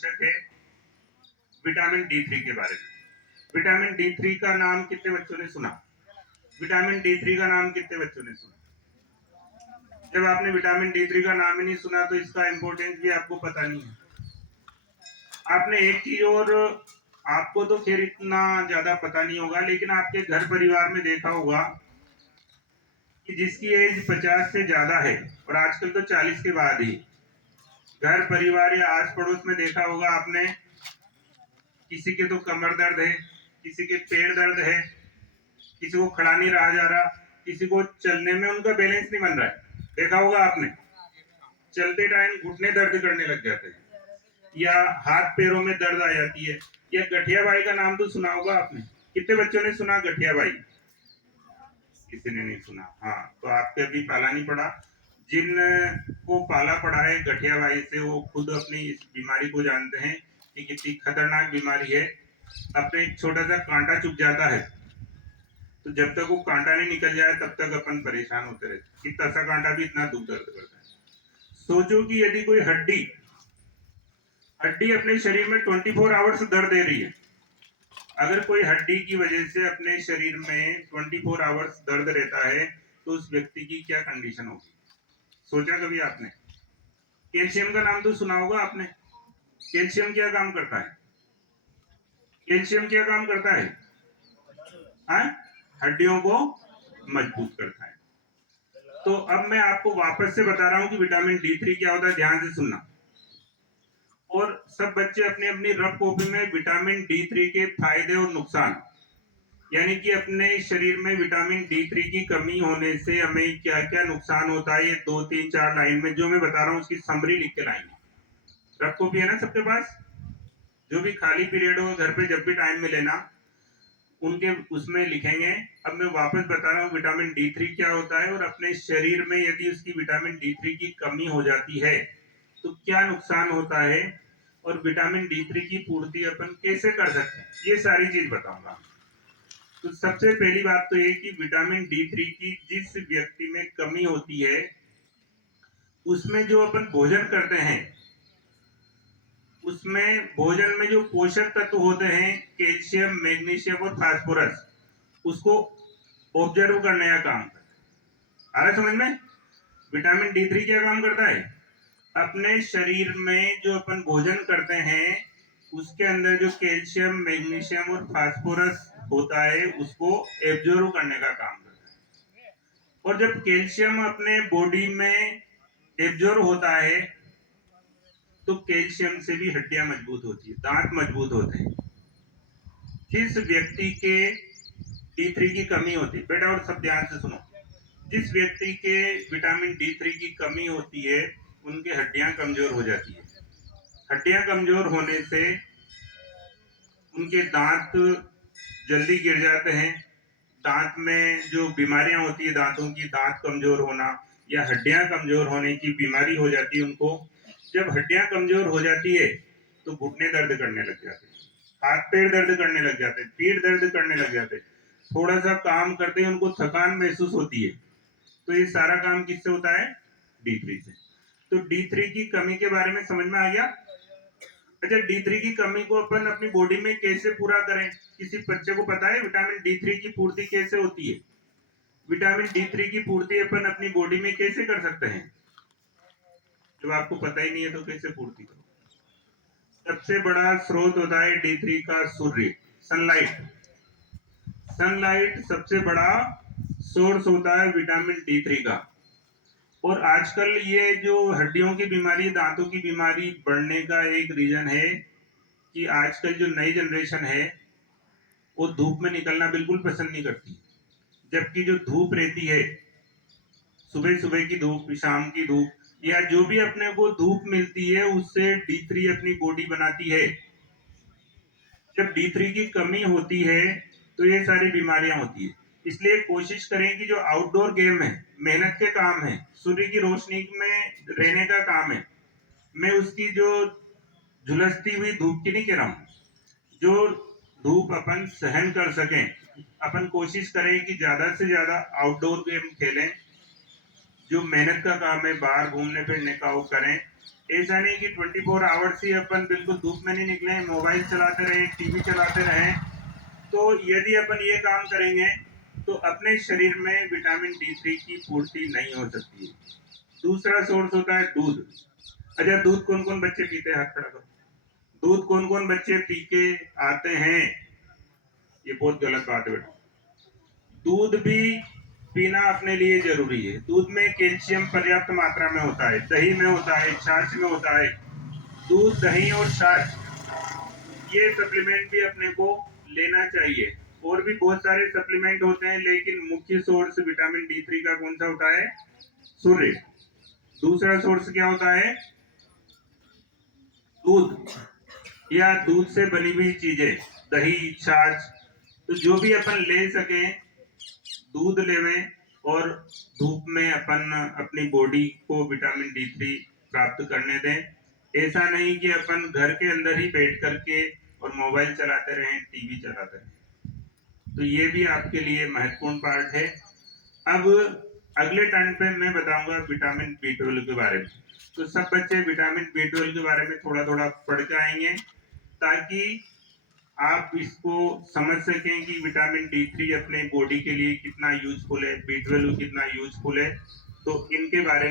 शीर्षक है vitamin D3 के बारे में। विटामिन डी3 का नाम कितने बच्चों ने सुना? विटामिन डी3 का नाम कितने बच्चों ने सुना? जब आपने विटामिन डी3 का नाम ही नहीं सुना तो इसका इम्पोर्टेंस भी आपको पता नहीं है। आपने एक चीज और, आपको तो खैर इतना ज्यादा पता नहीं होगा, लेकिन आपके घर परिवार में देखा होगा कि जिसकी एज 50 से ज्यादा है, और आजकल तो 40 के बाद ही, घर परिवार या आस पड़ोस में देखा होगा आपने, किसी के तो कमर दर्द है, किसी के पेट दर्द है, किसी को खड़ा नहीं रहा जा रहा, किसी को चलने में उनका बैलेंस नहीं बन रहा है। देखा होगा आपने, चलते टाइम घुटने दर्द करने लग जाते हैं, या हाथ पैरों में दर्द आ जाती है। या गठिया बाई का नाम तो सुना होगा आपने। कितने बच्चों ने सुना गठिया बाई? किसी ने नहीं सुना। हाँ, तो आपके अभी पाला नहीं पड़ा। जिन को पाला पड़ा है गठिया बाई से, वो खुद अपनी इस बीमारी को जानते हैं कि कितनी खतरनाक बीमारी है। अपने एक छोटा सा कांटा चुभ जाता है तो जब तक वो कांटा नहीं निकल जाए तब तक अपन परेशान होते रहते। कितना सा कांटा भी इतना दुख दर्द करता है। सोचो कि यदि कोई हड्डी अपने शरीर में 24 आवर्स दर्द दे रही है, अगर कोई हड्डी की वजह से अपने शरीर में 24 आवर्स दर्द रहता है तो उस व्यक्ति की क्या कंडीशन होगी? सोचा कभी आपने? कैल्शियम का नाम तो सुना होगा आपने। कैल्शियम क्या काम करता है? कैल्शियम क्या काम करता है? हाँ? हड्डियों को मजबूत करता है। तो अब मैं आपको वापस से बता रहा हूं कि विटामिन डी3 क्या होता है, ध्यान से सुनना। और सब बच्चे अपनी अपनी रफ कॉपी में विटामिन डी3 के फायदे और नुकसान, यानी कि अपने शरीर में विटामिन डी3 की कमी होने से हमें क्या क्या नुकसान होता है, ये 2 3 4 लाइन में जो मैं बता रहा हूँ उसकी समरी लिख के लाएंगे। रफ कॉपी है ना सबके पास? जो भी खाली पीरियड हो घर पे जब भी टाइम मिले ना, उनके उसमें लिखेंगे। अब मैं वापस बता रहा हूँ विटामिन डी3 क्या होता है, और अपने शरीर में यदि उसकी विटामिन डी3 की कमी हो जाती है तो क्या नुकसान होता है, और विटामिन डी3 की पूर्ति अपन कैसे कर सकते हैं, ये सारी चीज बताऊंगा। तो सबसे पहली बात तो ये कि विटामिन डी3 की जिस व्यक्ति में कमी होती है उसमें जो अपन भोजन करते हैं, उसमें भोजन में जो पोषक तत्व होते हैं कैल्शियम, मैग्नीशियम और फास्फोरस, उसको ऑब्जर्व करने का काम करता है। आ रहा समझ में? विटामिन डी3 क्या काम करता है? अपने शरीर में जो अपन भोजन करते हैं उसके अंदर जो कैल्शियम, मैग्नीशियम और फास्फोरस होता है उसको एब्जॉर्व करने का काम करता है। और जब कैल्शियम अपने बॉडी में एब्जॉर्व होता है तो कैल्शियम से भी हड्डियां मजबूत होती है, दांत मजबूत होते हैं। जिस व्यक्ति के डी3 की कमी होती है, बेटा और सब ध्यान से सुनो, जिस व्यक्ति के विटामिन डी3 की कमी होती है उनकी हड्डियां कमजोर हो जाती है। हड्डियां कमजोर होने से उनके दांत जल्दी गिर जाते हैं। दांत में जो बीमारियां होती है, दांतों की दांत कमजोर होना या हड्डियां कमजोर होने की बीमारी हो जाती है उनको। जब हड्डियां कमजोर हो जाती है तो घुटने दर्द करने लग जाते हैं, हाथ पैर दर्द करने लग जाते हैं, पीठ दर्द करने लग जाते हैं, थोड़ा सा काम करते हैं उनको थकान महसूस होती है। तो ये सारा काम किससे होता है? डी3 से। तो डी3 की कमी के बारे में समझ में आ गया? अच्छा, डी3 की कमी को अपन अपनी बॉडी में कैसे पूरा करें? किसी बच्चे को पता है विटामिन डी3 की पूर्ति कैसे होती है? विटामिन डी3 की पूर्ति अपन अपनी बॉडी में कैसे कर सकते हैं? जब आपको पता ही नहीं है तो कैसे पूर्ति करो? सबसे बड़ा स्रोत होता है डी3 का सूर्य, सनलाइट। सनलाइट सबसे बड़ा सोर्स होता है विटामिन डी3 का। और आजकल ये जो हड्डियों की बीमारी, दांतों की बीमारी बढ़ने का एक रीजन है कि आजकल जो नई जनरेशन है वो धूप में निकलना बिल्कुल पसंद नहीं करती। जबकि जो धूप रहती है, सुबह सुबह की धूप, शाम की धूप, या जो भी अपने को धूप मिलती है उससे डी3 अपनी बॉडी बनाती है। जब डी3 की कमी होती है तो ये सारी बीमारियां होती है। इसलिए कोशिश करें कि जो आउटडोर गेम है, मेहनत के काम है, सूर्य की रोशनी में रहने का काम है, मैं उसकी जो झुलसती हुई धूप की नहीं कह रहा हूँ, जो धूप अपन सहन कर सकें, अपन कोशिश करें कि ज्यादा से ज्यादा आउटडोर गेम खेलें। जो मेहनत का काम है, बाहर घूमने फिरने का वो करें। ऐसा नहीं कि 24 आवर्स ही अपन बिल्कुल धूप में नहीं निकले, मोबाइल चलाते रहे, टीवी चलाते रहे। तो यदि अपन ये काम करेंगे तो अपने शरीर में विटामिन D3 की पूर्ति नहीं हो सकती है। दूसरा सोर्स होता है दूध। अच्छा, दूध कौन कौन बच्चे पीते हैं? हाथ खड़ा करो। दूध कौन कौन बच्चे पी के आते हैं? ये बहुत गलत बात है बेटा। दूध भी पीना अपने लिए जरूरी है। दूध में कैल्शियम पर्याप्त मात्रा में होता है, दही में होता है, छाछ में होता है। दूध, दही और छाछ, ये सप्लीमेंट भी अपने को लेना चाहिए। और भी बहुत सारे सप्लीमेंट होते हैं, लेकिन मुख्य सोर्स विटामिन D3 का कौन सा होता है? सूर्य। दूसरा सोर्स क्या होता है? दूध या दूध से बनी हुई चीजें, दही, छाछ। तो जो भी अपन ले सके दूध लेवे, और धूप में अपन अपनी बॉडी को विटामिन D3 प्राप्त करने दें। ऐसा नहीं कि अपन घर के अंदर ही बैठ करके और मोबाइल चलाते रहें, टीवी चलाते रहें। तो ये भी आपके लिए महत्वपूर्ण पार्ट है। अब अगले टर्न पे मैं बताऊंगा विटामिन B12 के बारे में। तो सब बच्चे विटामिन B12 के बारे में थोड़ा थोड़ा पढ़ के आएंगे, ताकि आप इसको समझ सकें कि विटामिन D3 अपने बॉडी के लिए कितना यूजफुल है, B12 कितना यूजफुल है। तो इनके बारे में